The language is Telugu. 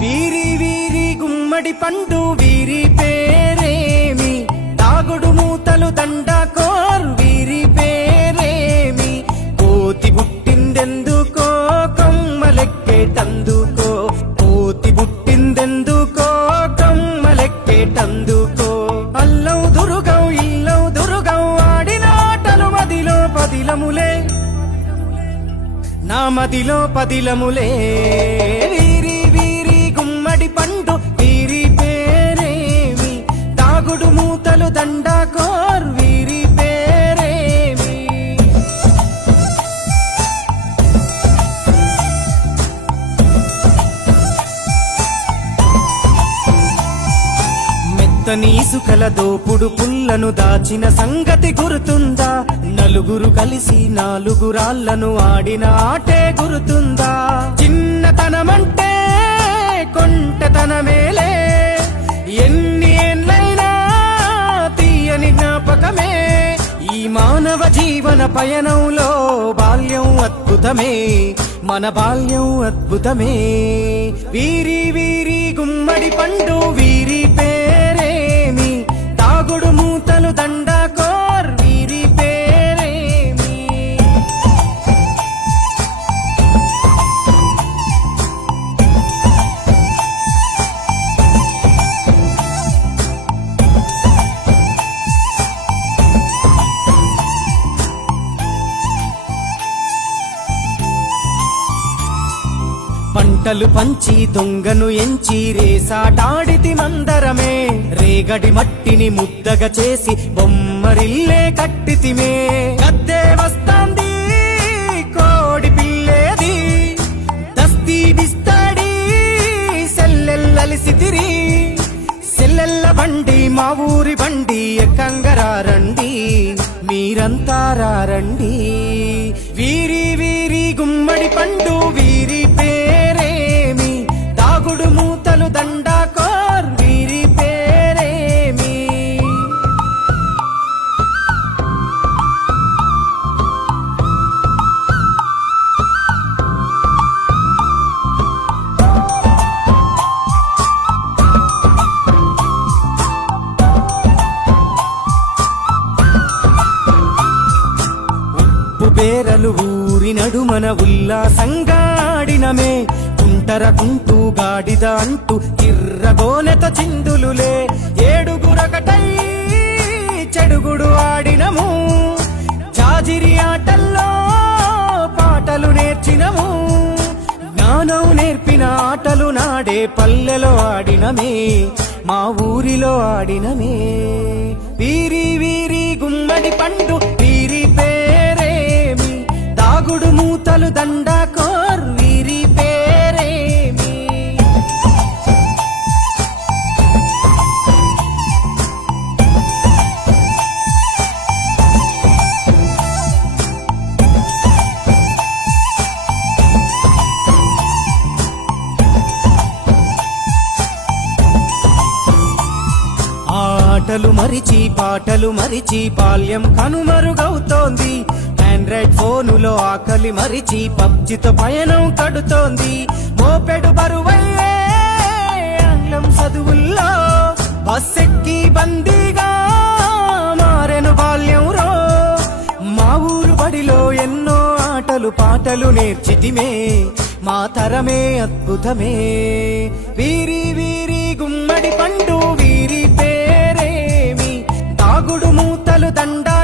వీరి వీరి గుమ్మడి పండు వీరి పేరేమి, తాగుడు మూతలు దండాకోర్ వీరి పేరేమి, కోతి పుట్టిందెందుకో కొమ్మలెక్కేటందుకో, కోతి పుట్టిందెందుకో కొమ్మలెక్కేటందుకో, అల్లం దురుగం ఇల్లం దురుగం ఆడిన ఆటలు మదిలో పదిలములే, నా మదిలో పదిలములే. వీరి వీరి గుమ్మడి పండు వీరి పేరేమి, తాగుడు మూతలు దండాకోర్ వీరి పేరేమి. మెత్తని ఇసుకల దోపుడు పుల్లను దాచిన సంగతి గుర్తుందా, నలుగురు కలిసి నాలుగురాళ్లను ఆడిన ఆటే గుర్తుందా, చిన్నతనమంటే కొంటతనమేలే, ఎన్ని ఏళ్ళైనా తీయని జ్ఞాపకమే, ఈ మానవ జీవన పయనంలో బాల్యం అద్భుతమే, మన బాల్యం అద్భుతమే. వీరి వీరి గుమ్మడి పండు వీరి పేరేమి, తాగుడు మూతలు దండాకోర్ వీరి పేరేమి. పంటలు పంచి దొంగను ఎంచి రేసాటాడితి మందరమే, రేగడి మట్టిని ముద్దగా చేసి బొమ్మరిల్లే కట్టితిమే, గద్దే వస్తాంది కోడి పిల్లేది, దస్తీ దిస్తాడి సెల్లెల్లలిసితిరి, సెల్లెల్ల బండి మా ఊరి బండి ఎక్కంగరారండి, మీరంతా రారండి. వీరి వీరి గుమ్మడి పండు వీరి పేరేమి, తాగుడు మూతలు దండాకోర్ వీరి పేరేమి. బేరలు ఊరి నడుమన ఉల్లాసంగాడినమే, కుంటరకుంటూ గాడిద అంటూ కిర్రగోనెత చిందులులే, ఏడుగురకటై చెడుగుడు ఆడినము, జాజిరి ఆటల్లో పాటలు నేర్చినము, జ్ఞానం నేర్పిన ఆటలు నాడే పల్లెలో ఆడినమే, మా ఊరిలో ఆడినమే. వీరి వీరి గుమ్మడి పండు వీరి పేరేమి, తాగుడు మూతలు దండాకోర్ వీరి పేరేమి. ఆటలు మరిచి పాటలు మరిచి బాల్యం కనుమరుగవుతోంది, ఆండ్రాయిడ్ ఫోనులో ఆకలి మరిచి పబ్జితో పయనం కడుతోంది, మోపెడు బరువయ్యే ఆంగ్లం చదువుల్లో బస్సెక్కి బందీగా మారెను బాల్యం రో, మా ఊరు బడిలో ఎన్నో ఆటలు పాటలు నేర్చితిమే, మా తరమే అద్భుతమే. వీరి వీరి గుమ్మడి పండు వీరి పేరేమి, తాగుడు మూతలు దండా